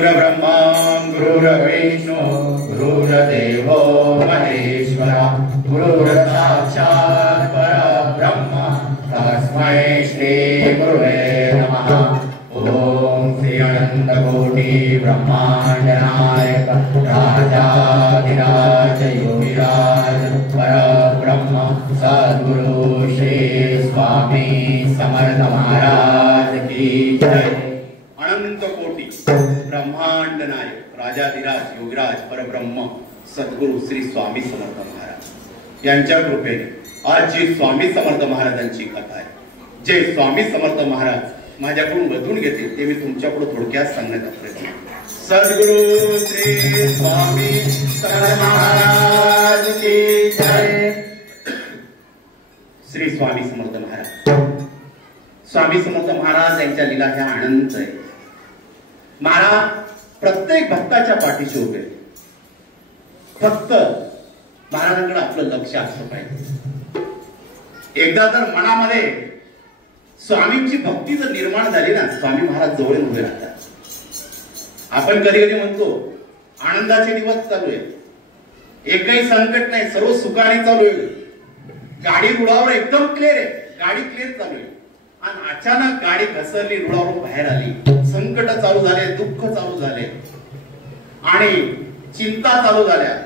गुरुर्ब्रह्मा गुरुर्विष्णु गुरुर्देवो महेश्वरा गुरुर्साक्षात् परब्रह्म तस्मै श्री गुरुवे नमः। ओम श्री अनंत कोटि ब्रह्मांड नायक राजाधिराज योगिराज परब्रह्म सद्गुरु श्री स्वामी समर्थ महाराज की जय। अनंत कोटि ब्रह्मांड नायक राजाधिराज योगिराज परब्रह्म सद्गुरु श्री स्वामी समर्थ महाराज यांच्या कृपेने आज जी स्वामी समर्थ महाराजांची कथा आहे, जे स्वामी समर्थ महाराज माझ्याकडून वधून घेतील ते मी तुमच्यापुढे थोडक्यात सांगण्याचा प्रयत्न। सद्गुरु श्री स्वामी समर्थ महाराज की जय। श्री स्वामी समर्थ महाराज, स्वामी समर्थ महाराज यांच्या लीला ह्या अनंत आहे। महाराज प्रत्येक भक्ताच्या पाठीशी उभे, फक्त महाराजांकडे आपलं लक्ष असलं पाहिजे। एकदा जर मनामध्ये स्वामींची भक्ती जर निर्माण झाली ना, स्वामी महाराज जवळ उभे राहतात। आपण कधी कधी म्हणतो आनंदाचे दिवस चालू आहे, एकही संकट नाही, सर्व सुखाने चालू आहे, गाडी रुळावर एकदम क्लिअर आहे, गाडी क्लिअर चालू आहे, आणि अचानक गाडी घसरली, रुळावरून बाहेर आली, संकट चालू झाले, दुःख चालू झाले आणि चिंता चालू झाल्या,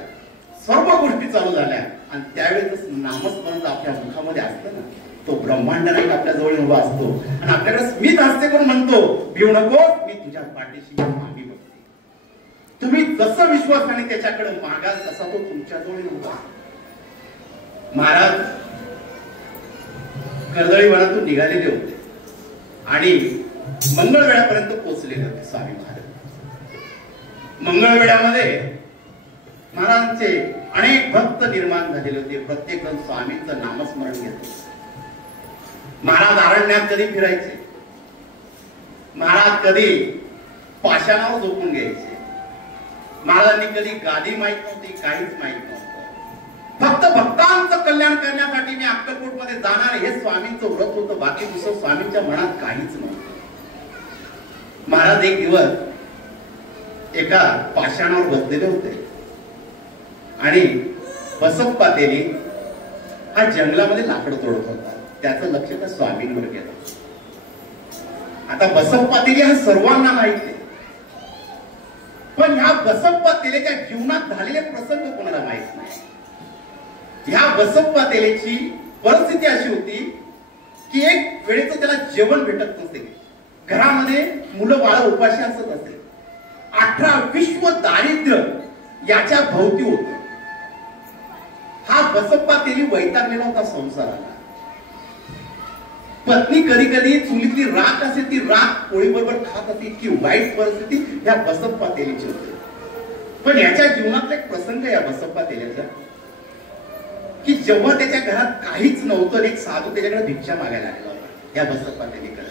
सर्व गोष्टी चालू झाल्या, आणि त्यावेळेस नामस्मरण आपल्या मुखामध्ये असतं ना, तो ब्रह्मांड नाही आपल्या जवळ उभा असतो आणि आपल्याकडे स्मित हस्ते करून म्हणतो, भिऊ नको, मी तुझ्या पाठीशी आम्ही बघते। तुम्ही जसं विश्वासाने त्याच्याकडे मागाल तसा तो तुमच्या जवळ उभा। महाराज कर्दळी वनातून निघालेले होते आणि मंगळवेढ्यापर्यंत पोहोचलेले होते स्वामी महाराज। मंगळवेढ्यामध्ये महाराजांचे अनेक भक्त निर्माण झालेले होते, प्रत्येक जण स्वामींचं नामस्मरण घेत। महाराज अरण्यात कधी फिरायचे, महाराज कधी पाषाणावर झोपून घ्यायचे, महाराजांनी कधी गादी माहित नव्हती, काहीच माहित नव्हतं, फक्त भक्तांचं कल्याण करण्यासाठी मी अक्कलकोट मध्ये जाणार हे स्वामींचं व्रत होतं, बाकी दुसरं स्वामींच्या मनात काहीच नव्हतं। महाराज एक दिवस एका पाषाणावर बसलेले होते आणि बसप्पा तेली हा जंगलामध्ये लाकडं तोडत होता, त्याचं लक्ष त्या स्वामींवर गेलं। आता बसप्पा तेली हा सर्वांना माहिती आहे, पण ह्या बसप्पा तेलेच्या जीवनात झालेले प्रसंग कोणाला माहित नाही। ह्या बसप्पा तेलेची परिस्थिती अशी होती की एक वेळेचं त्याला जेवण भेटत नसे, घरामध्ये मुलं बाळ उपाशी असत असे, 18 विश्व दारिद्र्य याच्या भोवती होत। हा बसप्पा तेली वैतागलेला होता संसाराला। पत्नी कधी कधी चुलीतली राख असे ती राख पोळी बरोबर खात असे, इतकी वाईट परिस्थिती या बसप्पा तेलीची होती। पण याच्या जीवनातला एक प्रसंग या बसप्पा तेलीचा की जेव्हा त्याच्या घरात काहीच नव्हतं, एक साधू त्याच्याकडे भिक्षा मागायला आलेला होता या बसप्पा तेलीकडे,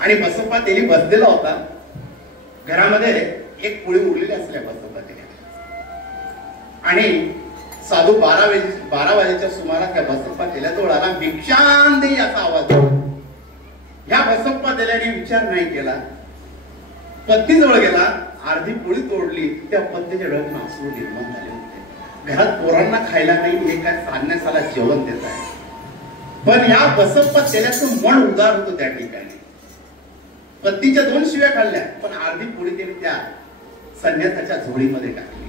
आणि बसप्पा तेली बसलेला होता, घरामध्ये एक पोळी उरलेली असल्या बसप्पा तेली, आणि साधू 12 वाजेच्या सुमारास त्या बसप्पा तेल्याजवळ आला, भिक्षां दे असा आवाज। ह्या बसप्पा तेल्याने विचार नाही केला, पत्नीजवळ गेला, अर्धी पोळी तोडली, त्या पत्नीच्या डोळ्यातून अश्रू निर्माण झाले होते। घरात पोरांना खायला नाही, हे काय सान्यासाला जेवण देत आहे, पण ह्या बसप्पा तेल्याचं मन उदार होतं त्या ठिकाणी। पत्नीच्या 2 शिव्या खाल्ल्या, पण अर्धी पोळी त्याने त्या संन्यासाच्या झोळीमध्ये टाकली।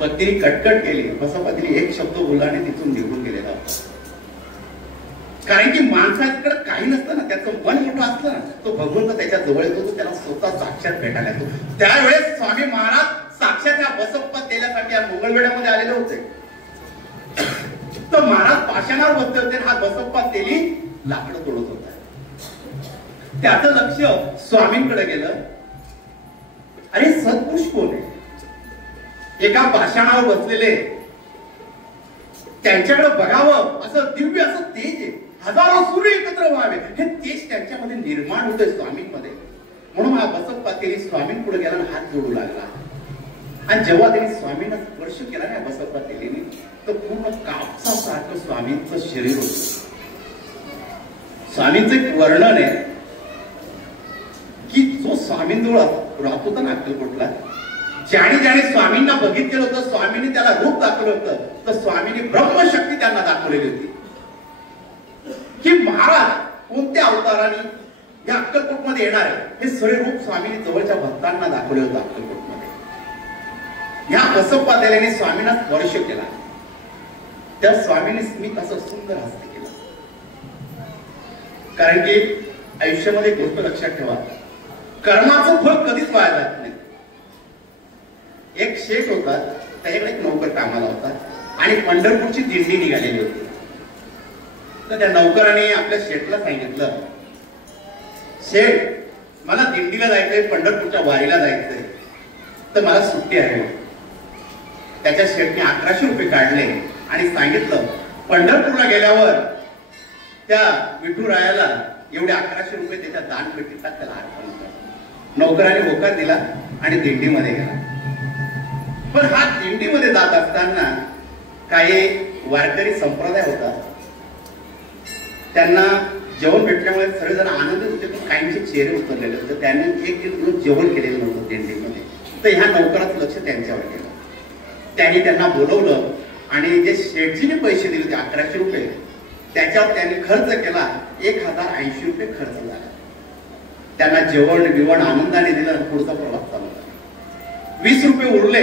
पत्नीने कटकट केली, बसप्पा तिने एक शब्द बोलला आणि तिथून निघून गेलेला होता। कारण की माणसाकडे काही नसतं ना, त्याचं मन मोठं असलं ना, तो भगवंत त्याच्या जवळ येतो, तो त्याला स्वतः साक्षात भेटायला येतो। त्यावेळेस स्वामी महाराज साक्षात या बसप्पा तेल्यासाठी या मंगळवेढ्यामध्ये आलेले होते। तर महाराज पाषाणावर बसले होते, हा बसप्पा तेली लाकडं तोडत होता। त्याचं लक्ष स्वामींकडे गेलं, अरे सत्पुरुष कोण आहे, एका पाषाणावर बसलेले, त्यांच्याकडे बघावं असं दिव्य असं तेज आहे, हजारो सूर्य एकत्र व्हावे, हे तेज त्यांच्यामध्ये निर्माण होतंय स्वामींमध्ये। म्हणून हा बसप्पा तेली स्वामींपुढे गेला आणि हात जोडू लागला, आणि जेव्हा त्यांनी स्वामींना स्पर्श केला ना बसप्पा तेलीने, तर पूर्ण कापसासारखं स्वामींचं शरीर होतं। स्वामींचं एक वर्णन आहे की जो स्वामींना स्वामींजवळ राहत होता ना अक्कलकोटला, ज्याने स्वामींना बघितलेलं होतं, स्वामींनी त्याला रूप दाखवलं होतं, तर स्वामींनी ब्रह्मशक्ती त्यांना दाखवलेली होती की महाराज कोणत्या अवताराने या अक्कलकोट मध्ये येणार आहे, हे सगळे रूप स्वामींनी जवळच्या भक्तांना दाखवले होते अक्कलकोट मध्ये. या बसप्पा तेल्याने स्वामींना स्पर्श केला, त्या स्वामींनी स्मित असं सुंदर हास्य केलं. कारण की आयुष्यामध्ये गोष्ट लक्षात ठेवा, कर्माचं फळ कधीच वाया जात नाही. एक शेठ होता, त्याच्याकडे एक नौकर कामाला होता आणि पंढरपूरची दिंडी निघालेली होती. तर त्या नौकराने आपल्या शेठला सांगितलं, शेठ मला दिंडीला जायचंय, पंढरपूरच्या वारीला जायचंय, तर मला सुट्टी आहे. त्याच्या शेठने 1100 रुपये काढले आणि सांगितलं, पंढरपूरला गेल्यावर त्या विठुरायाला एवढे 1100 रुपये त्याच्या दानपेटीत त्याला अर्पण करा. नौकराने होकार दिला आणि दिंडीमध्ये गेला. पण हा दिंडीमध्ये जात असताना काही वारकरी संप्रदाय होता, त्यांना जेवण भेटल्यामुळे सगळेजण आनंदित होते, पण काहींचे चेहरे उतरलेले होते. त्यांनी एक दिवस जेवण केलेलं नव्हतं दिंडीमध्ये. तर ह्या नौकराचं लक्ष त्यांच्यावर गेलं. त्यांनी त्यांना बोलवलं आणि जे शेठजीने पैसे दिले होते 1100 रुपये, त्याच्यावर त्यांनी खर्च केला. 1080 रुपये खर्च झाला. त्यांना जेवण बिवण आनंदाने दिलं आणि पुढचा प्रवास चालू झाला. 20 रुपये उरले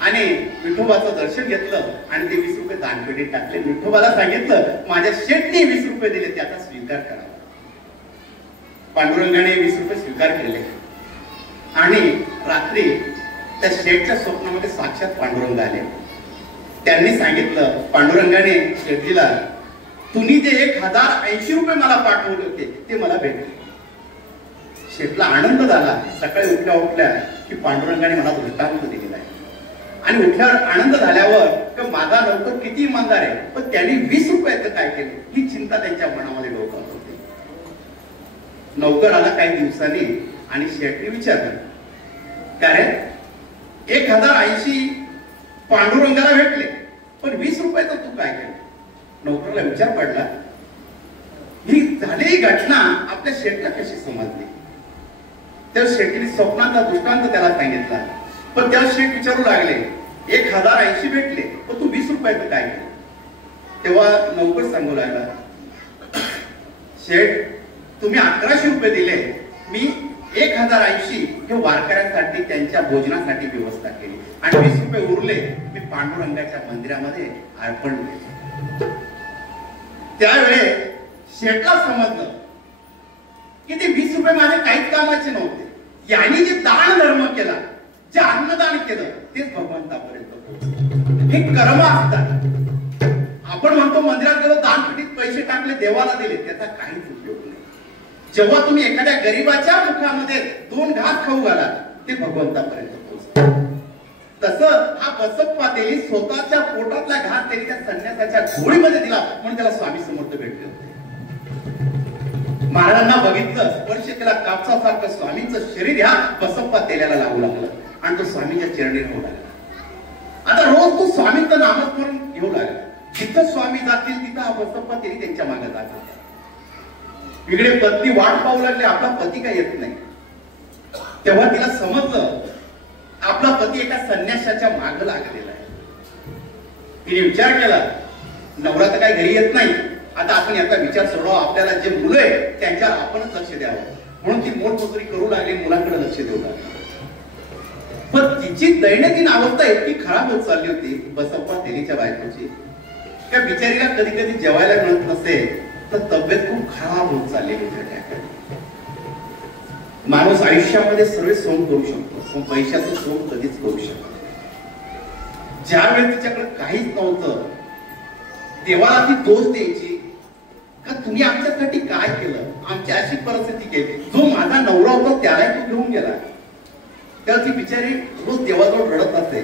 आणि विठोबाचं दर्शन घेतलं आणि ते 20 रुपये दानपेटीत टाकले. विठोबाला सांगितलं, माझ्या शेठने 20 रुपये दिले, त्याचा स्वीकार करा. पांडुरंगाने 20 रुपये स्वीकार केले आणि रात्री त्या शेठच्या स्वप्नामध्ये साक्षात पांडुरंग आले. त्यांनी सांगितलं, पांडुरंगाने शेठजीला, तुम्ही जे 1080 रुपये मला पाठवले होते ते मला भेटले. शेठला आनंद झाला. सकाळी उठल्या की पांडुरंगाने मला दृष्टांत दिलेला आहे. आणि उठल्यावर आनंद झाल्यावर की माझा नौकर किती इमानदार आहे, पण त्यांनी 20 रुपयाचं काय केलं ही चिंता त्यांच्या मनामध्ये डोकावत होती. नौकर आला काही दिवसांनी आणि शेठने विचारलं, कारण 1080 पांडुरंगाला भेटले, पण 20 रुपयाचं तू काय केलं? नौकराला विचार पडला, ही झालेली घटना आपल्या शेठला कशी समजली. त्या शेठीने स्वप्नाचा दृष्टांत त्याला सांगितला. पण त्या शेठ विचारू लागले, 1080 भेटले, पण तू 20 रुपयाचं काय केलं? तेव्हा नौकर सांगू लागला, शेठ तुम्ही 1100 रुपये दिले, मी 1080 हे वारकऱ्यांसाठी त्यांच्या भोजनासाठी व्यवस्था केली आणि 20 रुपये उरले मी पांडुरंगाच्या मंदिरामध्ये अर्पण केले. त्यावेळे शेठला समजलं की ते 20 रुपये माझे काहीच कामाचे नव्हते. यांनी जे दान धर्म केला, जे अन्नदान केलं, तेच भगवंतापर्यंत पोहोचले. हे कर्म असतात. आपण म्हणतो मंदिरात गेलो, दानपेटीत पैसे टाकले, देवाला दिले, त्याचा काहीच उपयोग नाही. जेव्हा तुम्ही एखाद्या गरीबाच्या मुखामध्ये 2 घास खाऊ घाला, ते भगवंतापर्यंत पोहोचतात. तसं हा बसप्पा तेली स्वतःच्या पोटातला घास त्यांनी त्या संन्यासाच्या झोळीमध्ये दिला, म्हणून त्याला स्वामी समर्थ भेटले होते. महाराजांना बघितलं, स्पर्श केला, कापसासारखं स्वामींचं शरीर ह्या बसप्पा तेल्याला लागू लागलं आणि तो स्वामींच्या चरणी राहू लागला. आता रोज तो स्वामींचं नामस्मरण घेऊ लागला. जिथं स्वामी जातील तिथं हा बसप्पा तेली त्यांच्या मागे जात होता. इकडे पत्नी वाट पाहू लागली, आपला पती काय येत नाही. तेव्हा तिला समजलं आपला पती एका संन्यासाच्या मागे लागलेला आहे. तिने विचार केला, नवरा तर काय घरी येत नाही, आता आपण याचा विचार सोडवा, आपल्याला जे मुलं आहे त्यांच्यावर आपणच लक्ष द्यावं. म्हणून ती मोलमजुरी करू लागली, मुलांकडे लक्ष देऊ लागली. पण तिची दैनंदिन अवस्था इतकी खराब होत चालली होती बसप्पा तेलीच्या बायकोची, त्या बिचारीला कधी कधी जेवायला मिळत नसे, तर तब्येत खूप खराब होत चाललेली होती. माणूस आयुष्यामध्ये सर्व सोंग करू शकतो, पण पैशाचं सोंग कधीच करू शकतो. ज्यावेळेस तिच्याकडे काहीच नव्हतं, देवाला ती दोष द्यायची का तुम्ही आमच्यासाठी काय केलं, आमची अशी परिस्थिती केली, जो माझा नवरा होता त्याला तू घेऊन गेला. तेव्हा ती बिचारी रोज देवाजवळ रडत असते,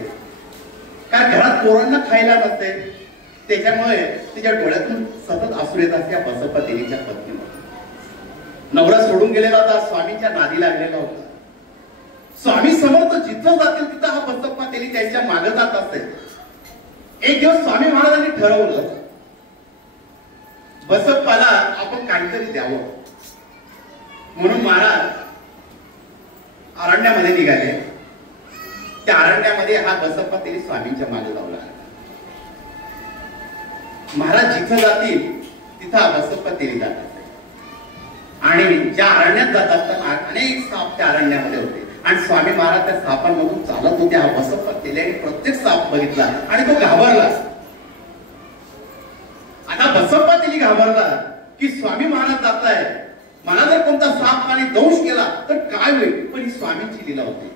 कारण घरात पोरांना खायला नसते, त्याच्यामुळे तिच्या डोळ्यातून सतत अश्रू येत असते. बसप्पा तेलीच्या पत्नीवर नवरा सोडून गेलेला होता, स्वामींच्या नादी लागलेला होता. स्वामी समर्थ जिथं जातील तिथं हा बसप्पा तेली त्यांच्या मागे जात असते. एक दिवस स्वामी महाराजांनी ठरवलं, बसप्पाला आपण काहीतरी द्यावं. म्हणून महाराज अरण्यामध्ये निघाले. त्या अरण्यामध्ये हा बसप्पा तेली स्वामींच्या मागे लावला. महाराज जिथं जातील तिथं हा बसप्पा तेली जातात. आणि ज्या अरण्यात जातात अनेक साप त्या अरण्यामध्ये होते आणि स्वामी महाराज त्या सापांमधून चालत होते. हा बसप्पा तेली प्रत्येक साप बघितला आणि तो घाबरला. आता बसप्पा तेली घाबरला की स्वामी महाराज जात आहे, मला जर कोणता साप आणि दंश केला तर काय होईल. पण ही स्वामींची लीला होती.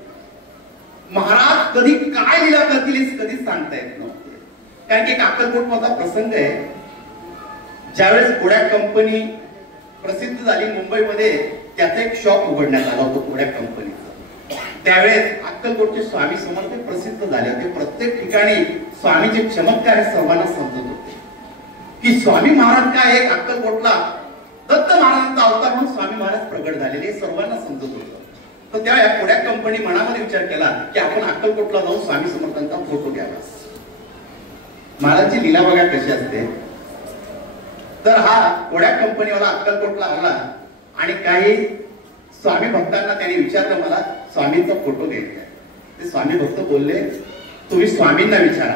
महाराज कधी काय लीला करतील हे कधीच सांगता येत नव्हते. कारण की एक अक्कलकोट मधला प्रसंग आहे. ज्यावेळेस कोड्या कंपनी प्रसिद्ध झाली मुंबईमध्ये, त्याचा एक शॉप उघडण्यात आला होता कोड्या कंपनीचा. त्यावेळेस अक्कलकोटचे स्वामी समर्थ प्रसिद्ध झाले होते. प्रत्येक ठिकाणी स्वामीचे चमत्कार हे सर्वांना समजत होते की स्वामी महाराज काय एक अक्कलकोटला दत्त महाराजांचा अवतार म्हणून स्वामी महाराज प्रगट झालेले हे सर्वांना समजत होतं. तर त्या कोड्या कंपनी मनामध्ये विचार केला की आपण अक्कलकोटला जाऊन स्वामी समर्थांचा फोटो घ्यावा. महाराजची लीला बघा कशी असते. तर हा कोड्या कंपनीवाला अक्कलकोटला आला आणि काही स्वामी भक्तांना त्यांनी विचारलं मला स्वामींचा फोटो घ्यायचा आहे. ते स्वामी भक्त बोलले तुम्ही स्वामींना विचारा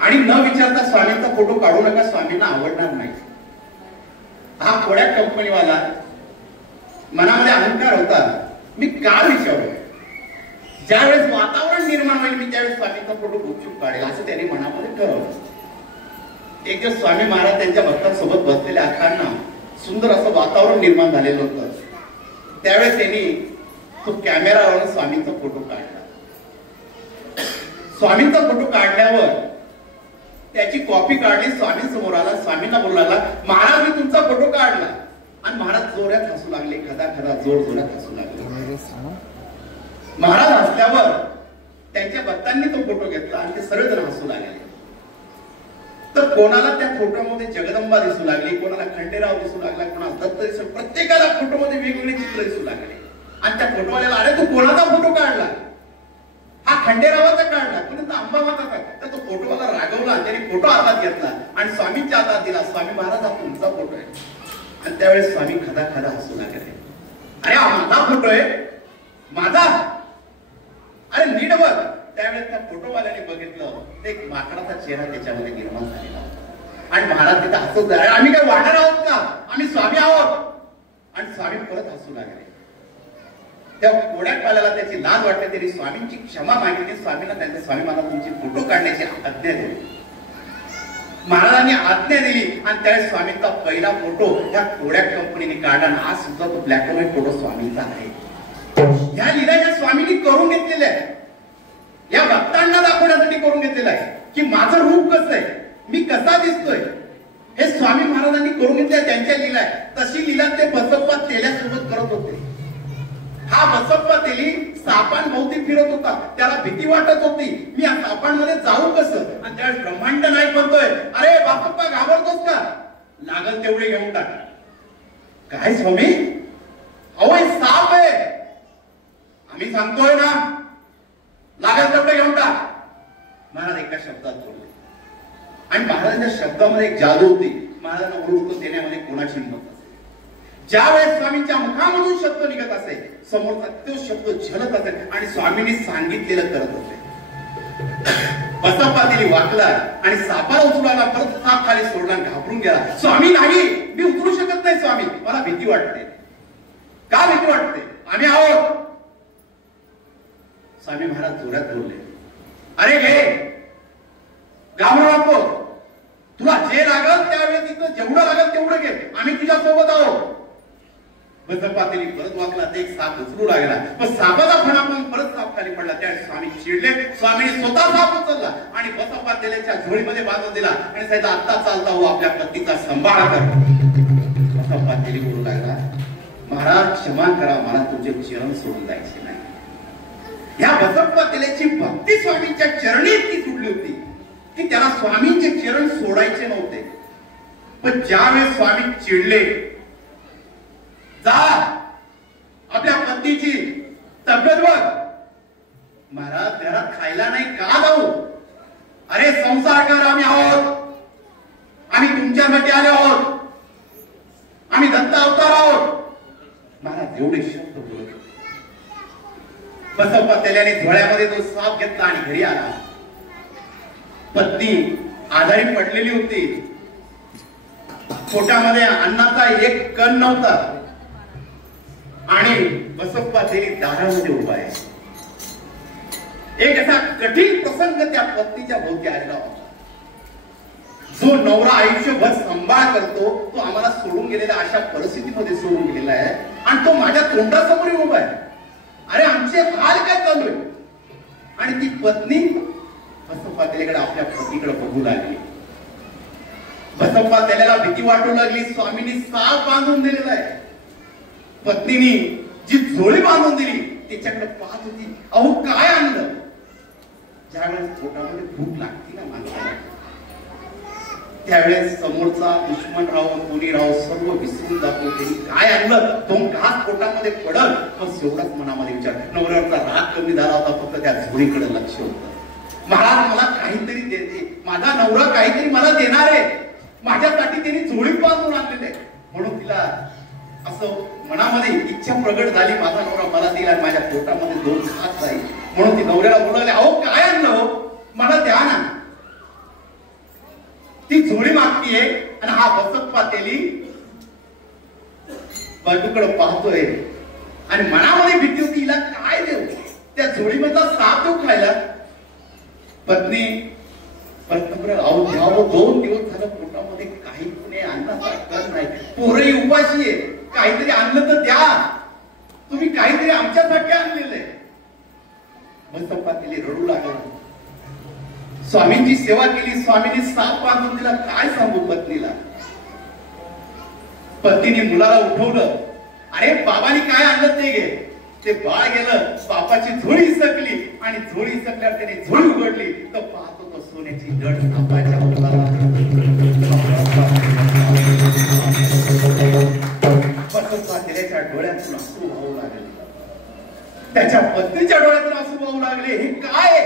आणि न विचारता स्वामींचा फोटो काढू नका, स्वामींना आवडणार नाही. हा कोड्या कंपनीवाला मनामध्ये अहंकार होता, मी का विचारू. ज्यावेळेस वातावरण निर्माण होईल मी त्यावेळेस स्वामींचा फोटो गुपचूप काढेल असं त्यांनी मनामध्ये ठरवलं. एक दिवस स्वामी महाराज त्यांच्या भक्तांसोबत बसलेले असताना सुंदर असं वातावरण निर्माण झालेलं होतं. त्यावेळेस त्यांनी तो कॅमेरा लावून स्वामींचा फोटो काढला. स्वामींचा फोटो काढल्यावर त्याची कॉपी काढली, स्वामींसमोर आला, स्वामींना बोलला महाराज मी तुमचा फोटो काढला. आणि महाराज जोरात हसू लागले, खदा खदा जोर जोरात हसू लागले. महाराज हसल्यावर त्यांच्या भक्तांनी तो फोटो घेतला आणि ते सर्वजण हसू लागले. तर कोणाला त्या फोटोमध्ये जगदंबा दिसू लागली, कोणाला खंडेराव दिसू लागला, कोणाला दत्त दिसू, प्रत्येकाला फोटोमध्ये वेगवेगळे चित्र दिसू लागले. आणि त्या फोटोवाल्याला अरे तू कोणाचा फोटो काढला. हा खंडेरावाचा काढला, कोणी अंबाबाचा काढला. तर तो फोटोवाला रागवला, त्याने फोटो हातात घेतला आणि स्वामींच्या हातात दिला. स्वामी महाराज हा तुमचा फोटो आहे. आणि त्यावेळेस स्वामी खदा खदा हसू लागले. अरे हा माझा फोटो आहे, माझा, अरे नीट बघ. त्यावेळेस त्या फोटोवाल्याने बघितलं एक माकडाचा चेहरा त्याच्यामध्ये निर्माण झालेला होता. आणि महाराज तिथे हसत झाले, आम्ही काय वाढणार आहोत का, आम्ही स्वामी आहोत. आणि स्वामी परत हसू लागले. त्या कोड्यापाल्याला त्याची लाज वाटते, त्यांनी स्वामींची क्षमा मागितली. स्वामींना त्यांच्या स्वामी मला तुमची फोटो काढण्याची आज्ञा दिली. महाराजांनी आज्ञा दिली आणि त्यावेळेस स्वामींचा पहिला फोटो त्या कोड्या कंपनीने काढला. आज सुद्धा तो ब्लॅक अँड व्हाईट फोटो स्वामींचा आहे. ह्या लीला ज्या स्वामींनी करून घेतलेल्या आहे, या भक्तांना दाखवण्यासाठी करून घेतलेलं आहे की माझं रूप कसं आहे, मी कसा दिसतोय, हे स्वामी महाराजांनी करून घेतलं. त्यांच्या लीला आहे. तशी लीला ते बसप्पा तेल्यासोबत करत होते. हा बसप्पा तेली सापांभोवती फिरत होता. त्याला भीती वाटत होती, मी या सापांमध्ये जाऊ कसं. आणि त्यावेळेस ब्रह्मांड नाईक म्हणतोय अरे बसप्पा घाबरतोस का, लागल तेवढे घेऊन टाक. काय स्वामी, अहो साप आहे, आम्ही सांगतोय ना, लागल तेवढे घेऊन टाक. महाराज एका शब्दात बोलले आणि महाराजांच्या शब्दामध्ये एक जादू होती. महाराजांना ओळखून देण्यामध्ये कोणाची हिंमत नसे. ज्यावेळेस स्वामींच्या मुखामधून शब्द निघत असे, समोरचा तो शब्द झलत असे आणि स्वामींनी सांगितलेलं करत असे. बसप्पा तेली वाकला आणि सापाला उचलला, परत साप खाली सोडला, घाबरून गेला. स्वामी नाही, मी उचलू शकत नाही स्वामी, मला भीती वाटते. का भीती वाटते, आम्ही आहोत. स्वामी महाराज जोरात बोलले, अरे घे, घाबरू नको, तुला जे लागल त्यावेळेस तिथं जेवढं लागल तेवढं घे, आम्ही तुझ्या सोबत आहोत. बसप्पा तेली परत वाकला, ते एक साप उचलू लागला, पण सापाचा फणा पण परत साप खाली पडला. त्यावेळेस स्वामी चिडले. स्वामीने स्वतः साप उचलला आणि बसप्पा तेलीच्या झोळीमध्ये बांधून दिला आणि सांगितलं आता चालता हो आपल्या पतीचा सांभाळ कर. बसप्पा तेली बोलू लागला, महाराज क्षमा करा, मला तुझे चरण सोडून जायचे नाही. ह्या बसप्पा तेलीची भक्ती स्वामींच्या चरणी इतकी सुटली होती की त्याला स्वामींचे चरण सोडायचे नव्हते. पण ज्यावेळेस स्वामी चिडले, जा आपल्या पत्नीची तब्येत बघ. महाराज घरात खायला नाही का जाऊ, अरे संसार कर, आम्ही आहोत, आम्ही तुमच्यासाठी आले आहोत, आम्ही दत्त अवतार आहोत. महाराज एवढे शब्द बोलत बसप्पा तेल्याने झोळ्यामध्ये तो साप घेतला आणि घरी आला. पत्नी आजारी पडलेली होती. पोटामध्ये अन्नाचा एक कण नव्हता आणि बसप्पा तेली दारामध्ये उभा आहे. एक असा कठीण प्रसंग त्या पत्नीच्या भोवती आलेला होता. जो नवरा आयुष्यभर सांभाळ करतो तो आम्हाला सोडून गेलेला, अशा परिस्थितीमध्ये सोडून गेलेला आहे आणि तो माझ्या तोंडासमोर उभा आहे. अरे आमचे हाल काय चालू आहे? आणि ती पत्नी बसप्पा तेल्याकडे आपल्या पतीकडे बघू लागली. बसप्पा तेल्याला भीती वाटू लागली. स्वामींनी साप बांधून दिलेला आहे. पत्नीने जी झोळी बांधून दिली त्याच्याकडे पाहत होती. अहो काय आणलं? ज्यावेळेस पोटामध्ये भूक लागते ना माणसाला, त्यावेळेस समोरचा दुश्मन राहो कोणी राहो सर्व विसरून जातो. त्यांनी काय आणलं तो घास पोटामध्ये पडल बस एवढाच मनामध्ये विचार. नवऱ्यावरचा राग कमी झाला होता, फक्त त्या झोळीकडे लक्ष होतं. महाराज मला काहीतरी देते, माझा नवरा काहीतरी मला देणार आहे, माझ्यासाठी त्यांनी झोळी बांधून आणलेले म्हणून तिला असं मनामध्ये इच्छा प्रगट झाली. माझा नवरा मला देईल आणि माझ्या पोटामध्ये 2 घास जाईल म्हणून ती नवऱ्याला बोलावले. अहो काय आणलं हो, मला द्या ना. ती झोळी मागतीये आणि हा बसप्पा तेली बाजूकडे पाहतोय आणि मनामध्ये भीती होती हिला काय देऊ, त्या झोळीमधला साप देऊ खायला. पत्नी अहो द्यावं, 2 दिवस झालं पोटामध्ये काही कुणी अन्नाचा कण नाही, पोरही उपाशी आहे, काहीतरी आणलं तर द्या, तुम्ही काहीतरी आमच्यासाठी आणलेलं आहे. बसप्पा तेली रडू लागला. स्वामींची सेवा केली, स्वामींनी साप बांधून दिला. काय सांगू पत्नीला. पत्नीने मुलाला उठवलं. अरे बाबांनी काय आणलं ते घे. ते बाळ गेलं, बापाची झोळी इसकली आणि झोळी इसकल्यावर त्याने झोळी उघडली तर पाहतो तो सोन्याची दड सापाच्या मुलाला. बसप्पा तेल्याच्या डोळ्यातून अश्रू वाहू लागले, त्याच्या पत्नीच्या डोळ्यातून अश्रू वाहू लागले. हे काय?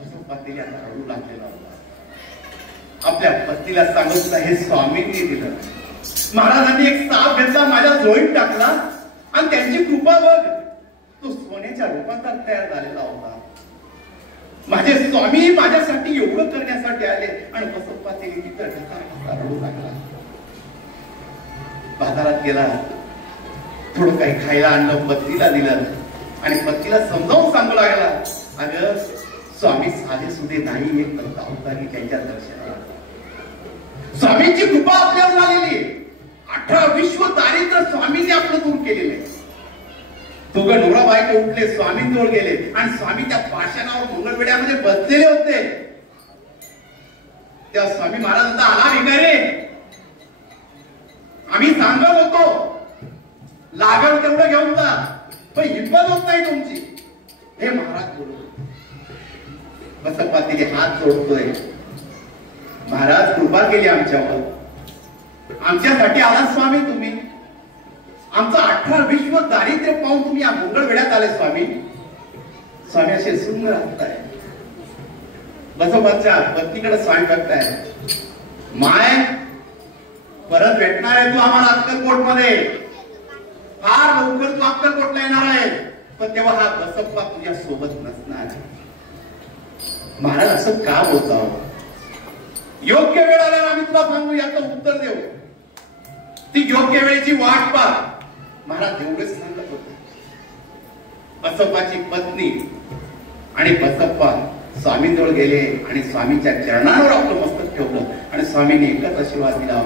बसप्पा तेली आता रडू लागलेला होता. आपल्या पत्नीला सांगितलं हे स्वामींनी दिलं. महाराजांनी एक साप घेतला, माझ्या झोळीत टाकला आणि त्यांची कृपा बघ, तो सोन्याच्या रूपात तयार झालेला होता. माझे स्वामी माझ्यासाठी एवढं करण्यासाठी आले आणि बसप्पा तेली तिथं ढसा रडू लागला. बाजारात गेला, थोडं काही खायला आणलं, पत्नीला दिलं आणि पत्नीला समजावून सांगू लागला. अगं स्वामी साधे सुधे नाही, एक अवतारी त्यांच्या दर्शनाला. स्वामींची कृपा आपल्यावर झालेली आहे. 18 विश्व दारिद्र्य स्वामींनी आपलं दूर केलेलं आहे. दोघं नवरा बायको उठले, स्वामींजवळ गेले आणि स्वामी त्या पाषाणावर मंगळवेढ्यामध्ये बसलेले होते. त्या स्वामी महाराजांचा आला भिकारे, आम्ही सांगत होतो लागल तेवढं घेऊन जा, पण हिंमत होत नाही तुमची. हे महाराज बोलत. बसप्पा तेली हात जोडतोय. महाराज कृपा केली आमच्यावर, आमच्यासाठी आला स्वामी तुम्ही. आमचं 18 विश्व दारिद्र्य पाहून तुम्ही या मंगळवेढ्यात आले स्वामी. स्वामी असे सुंदर असताय. बसप्पाच्या पत्नीकडे स्वामी बघताय. माय परत भेटणार आहे तू आम्हाला अक्कलकोट मध्ये, फार लवकर तू अक्कलकोटला येणार आहे, पण तेव्हा हा बसप्पा तुझ्या सोबत नसणार. महाराज असं का बोलता? योग्य वेळ आल्यावर आम्ही तुला सांगू, याचं उत्तर देऊ. ती योग्य वेळेची वाट पाह. महाराज एवढेच सांगत होते. बसप्पाची पत्नी आणि बसप्पा स्वामींजवळ गेले आणि स्वामींच्या चरणांवर आपलं मस्तक ठेवलं आणि स्वामींनी एकच आशीर्वाद दिला,